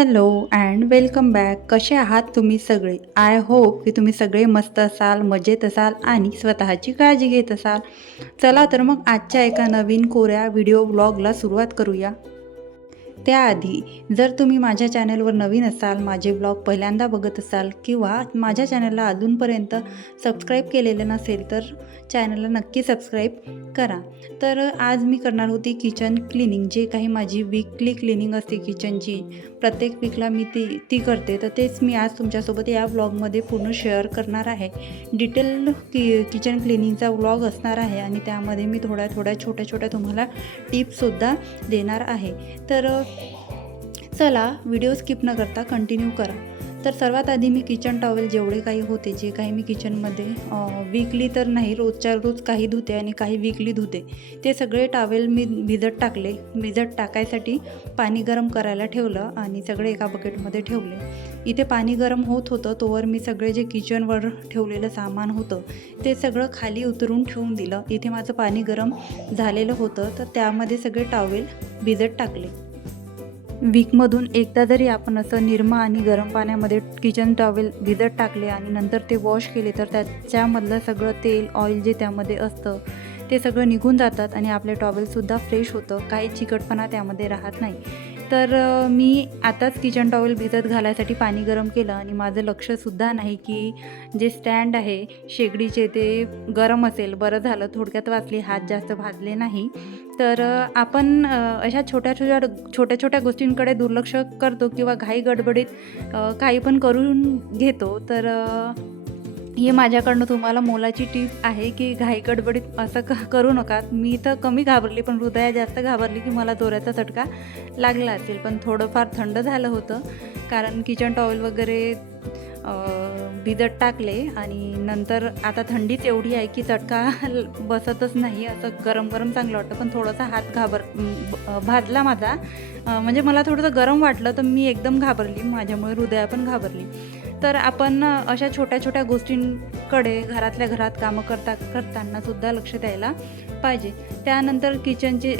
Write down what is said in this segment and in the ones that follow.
Hello and welcome back. कसे आहात तुम्ही सगळे? आय होप की तुम्ही सगळे मस्त असाल, मजेत असाल आणि स्वतःची काळजी घेत असाल. चला तर मग आजच्या एका नवीन कोऱ्या व्हिडिओ व्लॉगला सुरुवात करूया. त्याआधी जर तुम्ही माझ्या चॅनलवर नवीन असाल, माझे ब्लॉग पहिल्यांदा बघत असाल किंवा माझ्या चॅनलला अजूनपर्यंत सबस्क्राईब केलेलं नसेल तर चॅनलला नक्की सबस्क्राईब करा. तर आज मी करणार होती किचन क्लिनिंग. जे काही माझी वीकली क्लिनिंग असते किचनची, प्रत्येक वीकला मी ती करते. तर तेच मी आज तुमच्यासोबत या व्लॉगमध्ये पूर्ण शेअर करणार आहे. डिटेल किचन क्लिनिंगचा व्लॉग असणार आहे आणि त्यामध्ये मी थोड्या छोट्या तुम्हाला टिप्ससुद्धा देणार आहे. तर चला व्हिडिओ स्किप न करता कंटिन्यू करा. तर सर्वात आधी मी किचन टॉवेल जेवढे काही होते, जे काही मी किचनमध्ये वीकली तर नाही, रोजच्या रोज काही धुते आणि काही वीकली धुते, ते सगळे टॉवेल मी भिजत टाकले. भिजत टाकायसाठी पाणी गरम करायला ठेवलं आणि सगळे एका बकेटमध्ये ठेवले. इथे पाणी गरम होत होतं तोवर मी सगळे जे किचनवर ठेवलेलं सामान होतं ते सगळं खाली उतरून ठेवून दिलं. इथे माझं पाणी गरम झालेलं होतं तर त्यामध्ये सगळे टॉवेल भिजत टाकले. वीकमधून एकदा जरी आपण असं निरमा आणि गरम पाण्यामध्ये किचन टॉवेल भिजत टाकले आणि नंतर ते वॉश केले तर त्याच्यामधलं सगळं तेल, ऑइल जे त्यामध्ये असतं ते सगळं निघून जातात आणि आपले टॉवेलसुद्धा फ्रेश होतं. काही चिकटपणा त्यामध्ये राहत नाही. तर मी आताच किचन टॉवेल भिजत घालायसाठी पाणी गरम केलं आणि माझं लक्षसुद्धा नाही की जे स्टँड आहे शेगडीचे ते गरम असेल. बरं झालं, थोडक्यात वाचली, हात जास्त भाजले नाही. तर आपण अशा छोट्या गोष्टींकडे दुर्लक्ष करतो किंवा घाई गडबडीत काही पण करून घेतो. तर ही माझ्याकडनं तुम्हाला मोलाची टीप आहे की घाई गडबडीत असं करू नका. मी तर कमी घाबरली पण हृदया जास्त घाबरली की मला जोराचा झटका लागला असेल. पण थोडंफार थंड झालं होतं कारण किचन टॉवेल वगैरे भिजत टाकले आणि नंतर आता थंडीच एवढी आहे की चटका बसतच नाही. असं गरम चांगलं वाटतं पण थोडासा हात भाजला माझा. म्हणजे मला थोडंसं गरम वाटलं तर मी एकदम घाबरली. माझ्यामुळे हृदया पण घाबरली. तर आपण अशा छोट्या गोष्टींकडे घरातल्या घरात कामं करताना सुद्धा लक्ष द्यायला पाहिजे. त्यानंतर किचनचे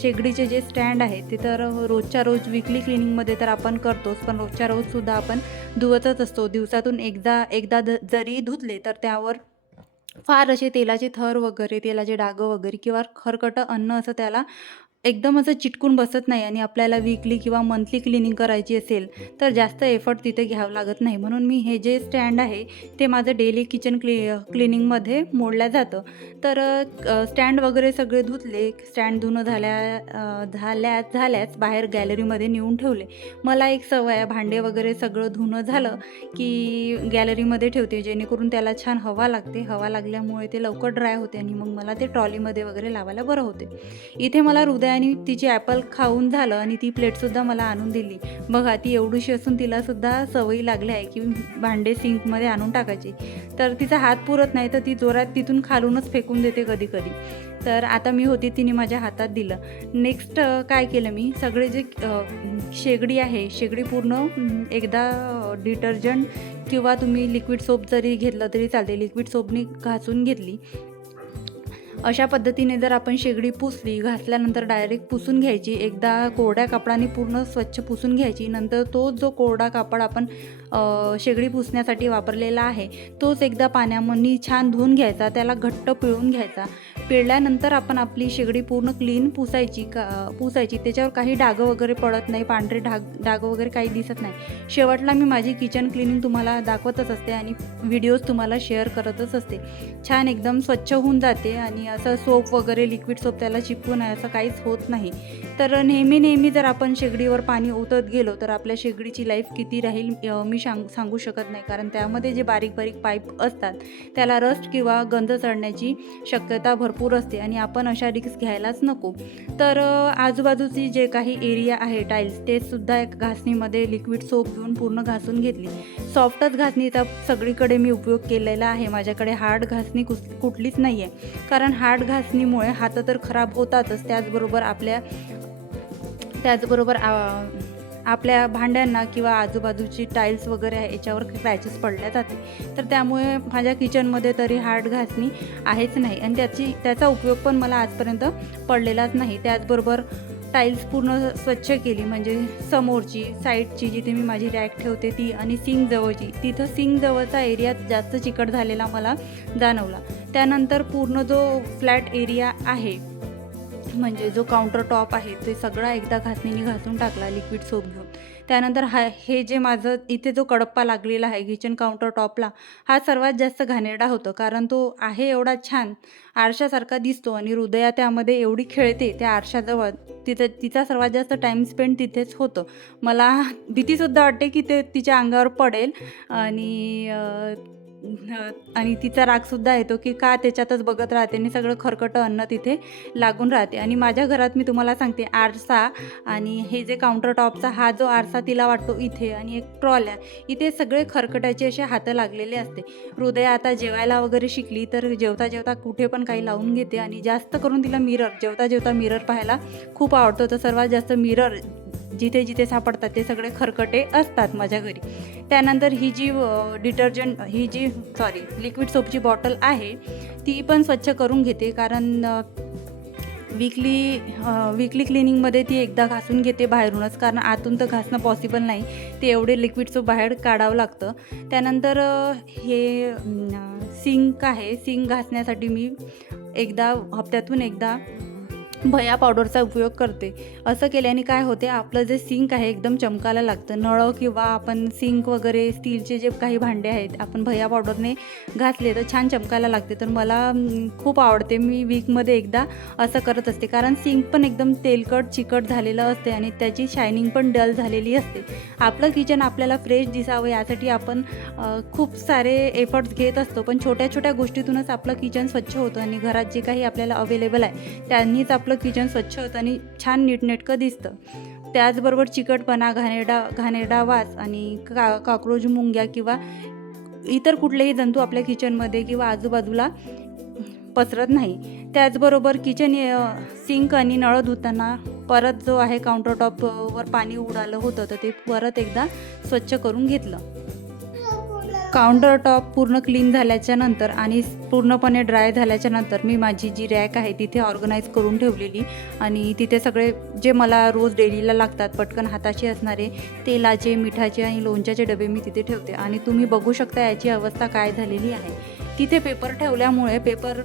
शेगडीचे जे स्टँड आहे ते तर रोजच्या रोज वीकली क्लिनिंगमध्ये तर आपण करतोच, पण रोजच्या रोजसुद्धा आपण धुवतच असतो. दिवसातून एकदा जरी धुतले तर त्यावर फार असे तेलाचे थर वगैरे, तेलाचे डाग वगैरे किंवा खरकटं अन्न असं त्याला एकदम असं चिटकून बसत नाही. आणि आपल्याला वीकली किंवा मंथली क्लिनिंग करायची असेल तर जास्त एफर्ट तिथे घ्यावं लागत नाही. म्हणून मी हे जे स्टँड आहे ते माझं डेली किचन क्लिनिंगमध्ये मोडलं जातं. तर स्टँड वगैरे सगळे धुतले. स्टँड धुणं झाल्याच बाहेर गॅलरीमध्ये नेऊन ठेवले. मला एक सवय आहे, भांडे वगैरे सगळं धुणं झालं की गॅलरीमध्ये ठेवते जेणेकरून त्याला छान हवा लागते. हवा लागल्यामुळे ते लवकर ड्राय होते आणि मग मला ते ट्रॉलीमध्ये वगैरे लावायला बरं होते. इथे मला हृदयाने तिची ॲपल खाऊन झालं आणि ती प्लेटसुद्धा मला आणून दिली. बघा, ती एवढीशी असून तिलासुद्धा सवयी लागली आहे की भांडे सिंकमध्ये आणून टाकायची. तर तिचा हात पुरत नाही तर ती जोरात तिथून खालूनच फेकून देते कधी. तर आता मी होती, तिने माझ्या हातात दिलं. नेक्स्ट काय केलं मी, सगळे जे शेगडी आहे, शेगडी पूर्ण एकदा डिटर्जंट किंवा तुम्ही लिक्विड सोप जरी घेतलं तरी चालते, लिक्विड सोपनी घासून घेतली. अशा पद्धतीने जर आपण शेगडी पुसली, घासल्यानंतर डायरेक्ट पुसून घ्यायची. एकदा कोरड्या कापडाने पूर्ण स्वच्छ पुसून घ्यायची. नंतर तो जो कोरडा कापड आपण शेगडी पुसण्यासाठी वापरलेला आहे तोच एकदा पाण्यामध्ये छान धुवून घ्यायचा, त्याला घट्ट पिळून घ्यायचा. पिळल्यानंतर आपण आपली शेगडी पूर्ण क्लीन पुसायची. त्याच्यावर काही डाग वगैरे पडत नाही, पांढरे डाग वगैरे काही दिसत नाही. शेवटला मी माझी किचन क्लिनिंग तुम्हाला दाखवतच असते आणि व्हिडिओज तुम्हाला शेअर करतच असते. छान एकदम स्वच्छ होऊन जाते आणि असं सोप वगैरे, लिक्विड सोप त्याला चिपकून आहे असं काहीच होत नाही. तर नेहमी जर आपण शेगडीवर पाणी ओतत गेलो तर आपल्या शेगडीची लाईफ किती राहील मी सांगू शकत नाही. कारण त्यामध्ये जे बारीक पाईप असतात त्याला रस्ट किंवा गंध चढण्याची शक्यता भरपूर असते आणि आपण अशा रिस्क घ्यायलाच नको. तर आजूबाजूची जे काही एरिया आहे टाईल्स, ते सुद्धा एक घासणीमध्ये लिक्विड सोप घेऊन पूर्ण घासून घेतली. सॉफ्टच घासणीचा सगळीकडे मी उपयोग केलेला आहे. माझ्याकडे हार्ड घासणी कुठलीच नाही आहे. कारण हार्ड घासणीमुळे हात तर खराब होतातच, त्याचबरोबर आपल्या भांड्यांना किंवा आजूबाजूची टाईल्स वगैरे आहे याच्यावर क्रॅचेस पडल्या जाते. तर त्यामुळे माझ्या किचनमध्ये तरी हार्ड घासणी आहेच नाही आणि त्याचा उपयोग पण मला आजपर्यंत पडलेलाच नाही. त्याचबरोबर टाईल्स पूर्ण स्वच्छ केली, म्हणजे समोरची साईडची जिथे मी माझी रॅक ठेवते ती आणि सिंक जवळची, तिथं सिंक जवळचा एरिया जास्त चिकट झालेला मला जाणवला. त्यानंतर पूर्ण जो फ्लॅट एरिया आहे, म्हणजे जो काउंटर टॉप आहे, ते सगळा एकदा घासणीने घासून टाकला लिक्विड सोप घेऊन. त्यानंतर हे जे माझं इथे जो कडप्पा लागलेला आहे किचन काउंटर टॉपला, हा सर्वात जास्त घाणेरडा होतो, कारण तो आहे एवढा छान आरशासारखा दिसतो आणि हृदया त्यामध्ये एवढी खेळते त्या आरशाजवळ, तिचा सर्वात जास्त टाईम स्पेंड तिथेच होतं. मला भीतीसुद्धा वाटते की ते तिच्या अंगावर पडेल आणि तिचा रागसुद्धा येतो की का त्याच्यातच बघत राहते आणि सगळं खरकटं अन्न तिथे लागून राहते. आणि माझ्या घरात मी तुम्हाला सांगते, आरसा आणि हे जे काउंटर टॉपचा हा जो आरसा तिला वाटतो इथे, आणि एक ट्रॉल्या, इथे सगळे खरकटाचे असे हातं लागलेले असते. हृदया आता जेवायला वगैरे शिकली तर जेवता जेवता कुठे पण काही लावून घेते, आणि जास्त करून तिला जेवता जेवता मिरर पाहायला खूप आवडतो. तर सर्वात जास्त मिरर जिथे जिथे सापडतात ते सगळे खरकटे असतात माझ्या घरी. त्यानंतर ही जी लिक्विड सोपची बॉटल आहे ती पण स्वच्छ करून घेते, कारण वीकली क्लिनिंगमध्ये ती एकदा घासून घेते बाहेरूनच, कारण आतून तर घासणं पॉसिबल नाही, ते एवढे लिक्विड सोप बाहेर काढावं लागतं. त्यानंतर हे सिंक आहे, सिंक घासण्यासाठी मी हप्त्यातून एकदा भया पावडरचा उपयोग करते. असं केल्याने काय होते, आपलं जे सिंक आहे एकदम चमकायला लागतं. नळं किंवा आपण सिंक वगैरे स्टीलचे जे काही भांडे आहेत, आपण भया पावडरने घासले तर छान चमकायला लागते. तर मला खूप आवडते, मी वीकमध्ये एकदा असं करत असते, कारण सिंक पण एकदम तेलकट चिकट झालेलं असते आणि त्याची शायनिंग पण डल झालेली असते. आपलं किचन आपल्याला फ्रेश दिसावं यासाठी आपण खूप सारे एफर्ट्स घेत असतो, पण छोट्या छोट्या गोष्टीतूनच आपलं किचन स्वच्छ होतं आणि घरात जे काही आपल्याला अवेलेबल आहे त्यांनीच आपलं किचन स्वच्छ होतं आणि छान नीटनेटकं दिसतं. त्याचबरोबर चिकटपणा, घाणेरडा वास आणि कॉक्रोच, मुंग्या किंवा इतर कुठलेही जंतू आपल्या किचनमध्ये किंवा आजूबाजूला पसरत नाही. त्याचबरोबर सिंक आणि नळ धुताना परत जो आहे काउंटर टॉपवर पाणी उडालं होतं, तर ते परत एकदा स्वच्छ करून घेतलं. काउंटर टॉप पूर्ण क्लीन झाल्याच्या नंतर आणि पूर्णपणे ड्राय झाल्याच्या नंतर मी माझी जी रॅक आहे तिथे ऑर्गनाईज करून ठेवलेली, आणि तिथे सगळे जे मला रोज डेलीला लागतात पटकन हाताशी असणारे तेलाचे, मिठाचे आणि लोणच्याचे डबे मी तिथे ठेवते. आणि तुम्ही बघू शकता याची अवस्था काय झालेली आहे. तिथे पेपर ठेवल्यामुळे पेपर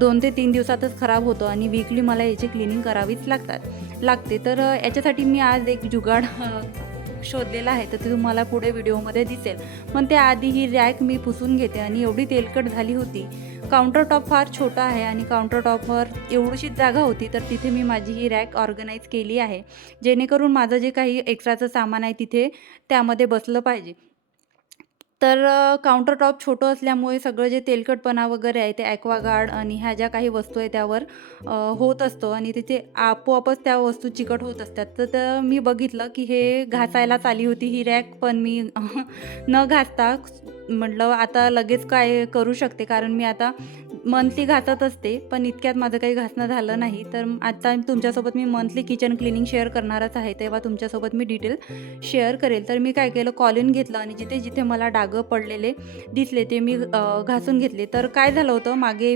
2 ते 3 दिवसातच खराब होतो आणि वीकली मला याची क्लिनिंग करावीच लागते. तर याच्यासाठी मी आज एक जुगाड शोधलेला आहे, तर ते तुम्हाला पुढे व्हिडिओमध्ये दिसेल. पण त्याआधी ही रॅक मी पुसून घेते, आणि एवढी तेलकट झाली होती. काउंटर टॉप फार छोटा आहे आणि काउंटर टॉपवर एवढीशीच जागा होती, तर तिथे मी माझी ही रॅक ऑर्गनाईज केली आहे, जेणेकरून माझं जे काही एक्स्ट्राचं सामान आहे तिथे त्यामध्ये बसलं पाहिजे. तर काउंटर टॉप छोटं असल्यामुळे सगळं जे तेलकटपणा वगैरे आहे ते ॲक्वागार्ड आणि ह्या ज्या काही वस्तू आहे त्यावर होत असतो, आणि तिथे आपोआपच त्या वस्तू चिकट होत असतात. तर मी बघितलं की हे घासायलाच आली होती ही रॅक, पण मी न घासता म्हटलं आता लगेच काय करू शकते, कारण मी आता मंथली घासत असते, पण इतक्यात माझं काही घासणं झालं नाही. तर आता तुमच्यासोबत मी मंथली किचन क्लिनिंग शेअर करणारच आहे, तेव्हा तुमच्यासोबत मी डिटेल शेअर करेल. तर मी काय केलं, कॉलिन घेतलं आणि जिथे जिथे मला डागं पडलेले दिसले ते मी घासून घेतले. तर काय झालं होतं, मागे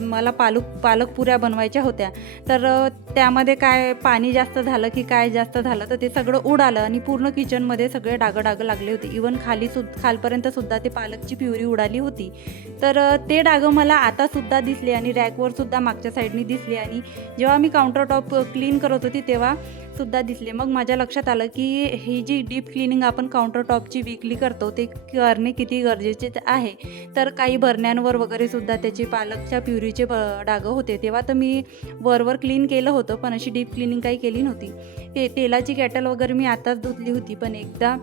मला पालक पुऱ्या बनवायच्या होत्या, तर त्यामध्ये काय पाणी जास्त झालं की काय जास्त झालं, तर ते सगळं उडालं आणि पूर्ण किचनमध्ये सगळे डागं लागले होते. इवन खालपर्यंत सुद्धा ते पालकची प्युरी उडाली होती. तर ते डागं मला आतासुद्धा दिसले आणि रॅकवर सुद्धा मागच्या साईडनी दिसले, आणि जेव्हा मी काउंटर टॉप क्लीन करत होती तेव्हा सुद्धा दिसले. मग माझ्या लक्षात आलं की ही जी डीप क्लिनिंग आपण काउंटर टॉपची वीकली करतो ते करणे किती गरजेचे आहे. तर काही भरण्यांवर वगैरे सुद्धा त्याचे पालकच्या प्युरीचे डागं होते. तेव्हा तर मी वरवर क्लीन केलं होतं, पण अशी डीप क्लिनिंग काही केली नव्हती. तेलाची कॅटल वगैरे मी आताच धुतली होती, पण एकदा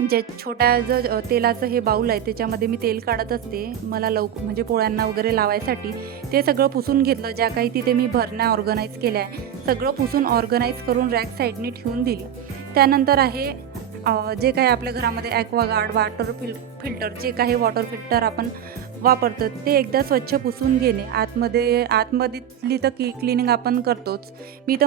जे छोट्या तेलाचं हे बाऊल आहे त्याच्यामध्ये मी तेल काढत असते, मला म्हणजे पोळ्यांना वगैरे लावायसाठी. ते सगळं पुसून घेतलं, ज्या काही तिथे मी भरण्या ऑर्गनाईज केल्या आहे सगळं पुसून ऑर्गनाईज करून रॅक साईडने ठेवून दिली. त्यानंतर आहे जे काही आपल्या घरामध्ये ॲक्वागार्ड, वॉटर फिल्टर, जे काही वॉटर फिल्टर आपण वापरतो ते एकदा स्वच्छ पुसून घेणे. आतमधली तर क्लिनिंग आपण करतोच. मी तर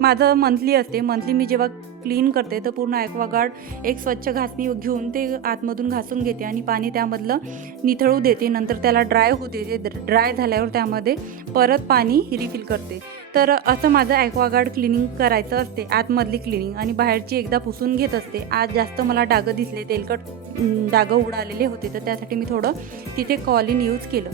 माझं मंथली असते. मंथली मी जेव्हा क्लीन करते तर पूर्ण ॲक्वागार्ड एक स्वच्छ घासणी घेऊन ते आतमधून घासून घेते आणि पाणी त्यामधलं निथळू देते. नंतर त्याला ड्राय होते. ते ड्राय झाल्यावर त्यामध्ये परत पाणी रिफिल करते. तर असं माझं ॲक्वागार्ड क्लिनिंग करायचं असते, आतमधली क्लिनिंग, आणि बाहेरची एकदा पुसून घेत असते. आज जास्त मला डागं दिसले, तेलकट डागं उडालेले होते, तर त्यासाठी मी थोडं तिथे कॉलिन यूज केलं.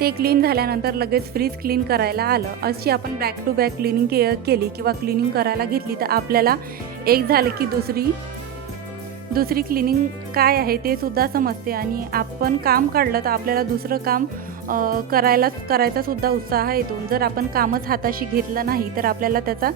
ते क्लीन झाल्यानंतर लगेच फ्रीज क्लीन करायला आलं. अशी आपण बॅक टू बॅक क्लिनिंग केली किंवा क्लिनिंग करायला घेतली तर आपल्याला एक झालं की दुसरी क्लिनिंग काय आहे ते सुद्धा समजते, आणि आपण काम काढलं तर आपल्याला दुसरं काम करायचा सुद्धा उत्साह येतो. जर आपण कामच हाताशी घेतलं नाही तर आपल्याला त्याचा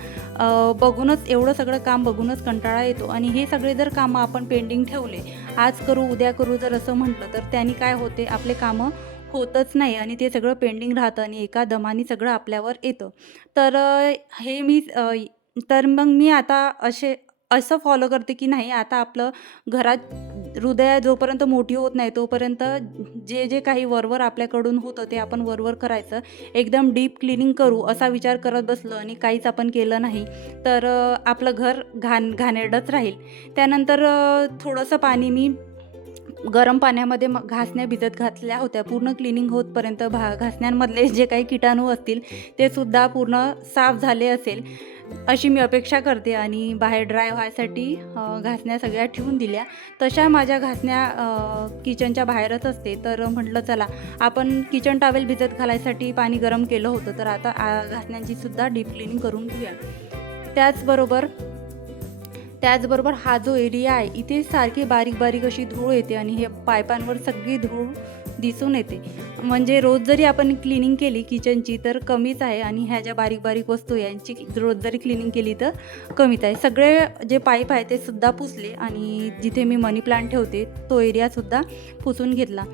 बघूनच, एवढं सगळं काम बघूनच कंटाळा येतो. आणि हे सगळे जर कामं आपण पेंडिंग ठेवले, आज करू उद्या करू जर असं म्हटलं, तर त्याने काय होते, आपले कामं होतच नाही आणि ते सगळं पेंडिंग राहतं आणि एका दमाने सगळं आपल्यावर येतं. तर हे मी तर मग मी आता असं फॉलो करते की नाही, आता आपलं घरात हृदय जोपर्यंत मोठी होत नाही तोपर्यंत जे काही वरवर आपल्याकडून होतं ते आपण वरवर करायचं. एकदम डीप क्लिनिंग करू असा विचार करत बसलो आणि काहीच आपण केलं नाही तर आपलं घर घाणेरडंच राहील. त्यानंतर थोडंसं पाणी मी गरम पाण्यामध्ये घासण्या भिजत घातल्या होत्या. पूर्ण क्लिनिंग होतपर्यंत घासण्यांमधले जे काही किटाणू असतील ते सुद्धा पूर्ण साफ झाले असेल अशी मी अपेक्षा करते. आणि बाहेर ड्राय व्हायसाठी घासण्या सगळ्या ठेवून दिल्या. तशा माझ्या घासण्या किचनच्या बाहेरच असते. तर म्हटलं चला, आपण किचन टॉवेल भिजत घालायसाठी पाणी गरम केलं होतं, तर आता घासण्यांची सुद्धा डीप क्लिनिंग करून घेऊया. त्याचबरोबर हा जो एरिया आहे इथे सारखी बारीक बारीक अशी धूळ येते आणि हे पायपांवर सगळी धूळ दिसून येते. म्हणजे रोज जरी आपण क्लिनिंग केली किचनची तर कमीच आहे, आणि ह्या ज्या बारीक बारीक वस्तू यांची रोज जरी क्लिनिंग केली तर कमीच आहे. सगळे जे पाईप आहे ते सुद्धा पुसले, आणि जिथे मी मनी प्लांट ठेवते तो एरियासुद्धा पुसून घेतला.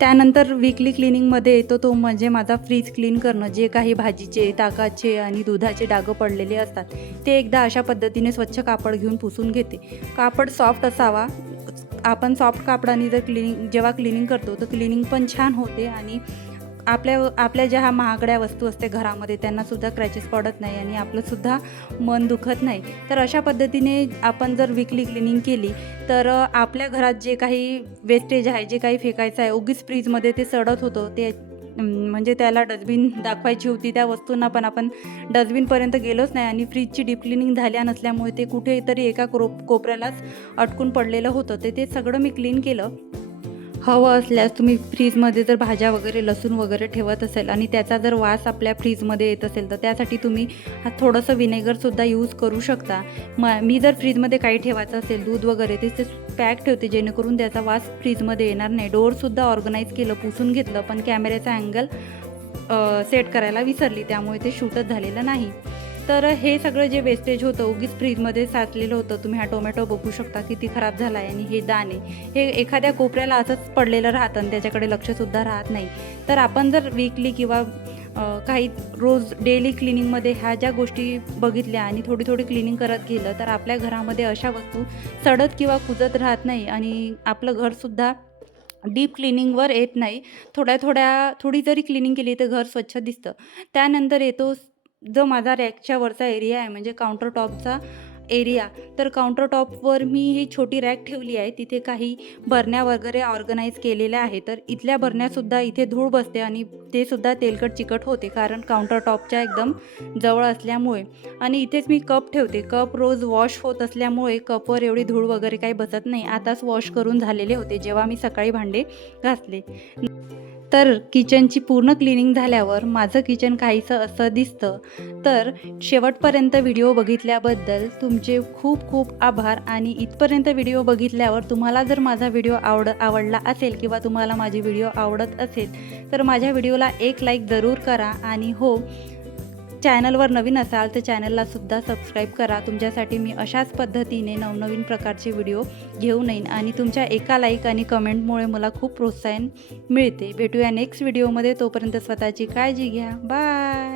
त्यानंतर वीकली क्लिनिंगमध्ये येतो तो म्हणजे माझा फ्रीज क्लीन करणं. जे काही भाजीचे, ताकाचे आणि दुधाचे डागं पडलेले असतात ते एकदा अशा पद्धतीने स्वच्छ कापड घेऊन पुसून घेते. कापड सॉफ्ट असावा. आपण सॉफ्ट कापडाने जर जेव्हा क्लिनिंग करतो तर क्लिनिंग पण छान होते, आणि आपल्या ज्या ह्या महागड्या वस्तू असते घरामध्ये त्यांनासुद्धा क्रॅचेस पडत नाही आणि आपलंसुद्धा मन दुखत नाही. तर अशा पद्धतीने आपण जर वीकली क्लिनिंग केली तर आपल्या घरात जे काही वेस्टेज आहे, जे काही फेकायचं आहे, उगीच फ्रीजमध्ये ते सडत होतं, ते म्हणजे त्याला डस्टबिन दाखवायची होती त्या वस्तूंना, पण आपण डस्टबिनपर्यंत गेलोच नाही. आणि फ्रीजची डीप क्लिनिंग झाल्या नसल्यामुळे ते कुठेतरी एका कोपऱ्यालाच अटकून पडलेलं होतं. ते सगळं मी क्लीन केलं. हवं असल्यास तुम्ही फ्रीजमध्ये जर भाज्या वगैरे, लसूण वगैरे ठेवत असेल आणि त्याचा जर वास आपल्या फ्रीजमध्ये येत असेल तर त्यासाठी तुम्ही थोडंसं व्हिनेगरसुद्धा यूज करू शकता. मी जर फ्रीजमध्ये काही ठेवायचं असेल, दूध वगैरे, ते पॅक ठेवते जेणेकरून त्याचा वास फ्रीजमध्ये येणार नाही. डोअरसुद्धा ऑर्गनाईज केलं, पुसून घेतलं, पण कॅमेऱ्याचा अँगल सेट करायला विसरली, त्यामुळे ते शूटच झालेलं नाही. तर हे सगळं जे वेस्टेज होतं उगीच फ्रीजमध्ये साचलेलं होतं. तुम्ही हा टोमॅटो बघू शकता किती खराब झाला आहे, आणि हे दाणे हे एखाद्या कोपऱ्याला असंच पडलेलं राहतं आणि त्याच्याकडे लक्षसुद्धा राहत नाही. तर आपण जर वीकली किंवा काही रोज डेली क्लिनिंगमध्ये ह्या ज्या गोष्टी बघितल्या आणि थोडी थोडी क्लिनिंग करत गेलं तर आपल्या घरामध्ये अशा वस्तू सडत किंवा कुजत राहत नाही, आणि आपलं घरसुद्धा डीप क्लिनिंगवर येत नाही. थोडी जरी क्लिनिंग केली तर घर स्वच्छ दिसतं. त्यानंतर येतो जो माझा रॅकच्या वरचा एरिया आहे, म्हणजे काउंटर टॉपचा एरिया. तर काउंटर टॉपवर मी ही छोटी रॅक ठेवली आहे. तिथे काही बरण्या वगैरे ऑर्गनाईज केलेल्या आहे. तर इथल्या बरण्यासुद्धा इथे धूळ बसते आणि ते सुद्धा तेलकट चिकट होते, कारण काउंटर टॉपच्या एकदम जवळ असल्यामुळे. आणि इथेच मी कप ठेवते. कप रोज वॉश होत असल्यामुळे कपवर एवढी धूळ वगैरे काही बसत नाही. आताच वॉश करून झालेले होते जेव्हा मी सकाळी भांडे घासले. तर किचनची पूर्ण क्लिनिंग झाल्यावर माझं किचन काहीसं असं दिसतं. तर शेवटपर्यंत व्हिडिओ बघितल्याबद्दल तुमचे खूप खूप आभार. आणि इथपर्यंत व्हिडिओ बघितल्यावर तुम्हाला जर माझा व्हिडिओ आवडला असेल किंवा तुम्हाला माझे व्हिडिओ आवडत असेल तर माझ्या व्हिडिओला एक लाईक जरूर करा. आणि हो, चॅनलवर नवीन असाल तर चॅनललासुद्धा सबस्क्राईब करा. तुमच्यासाठी मी अशाच पद्धतीने नवनवीन प्रकारचे व्हिडिओ घेऊन येईन, आणि तुमच्या एका लाईक आणि कमेंटमुळे मला खूप प्रोत्साहन मिळते. भेटूया नेक्स्ट व्हिडिओमध्ये. तोपर्यंत स्वतःची काळजी घ्या. बाय.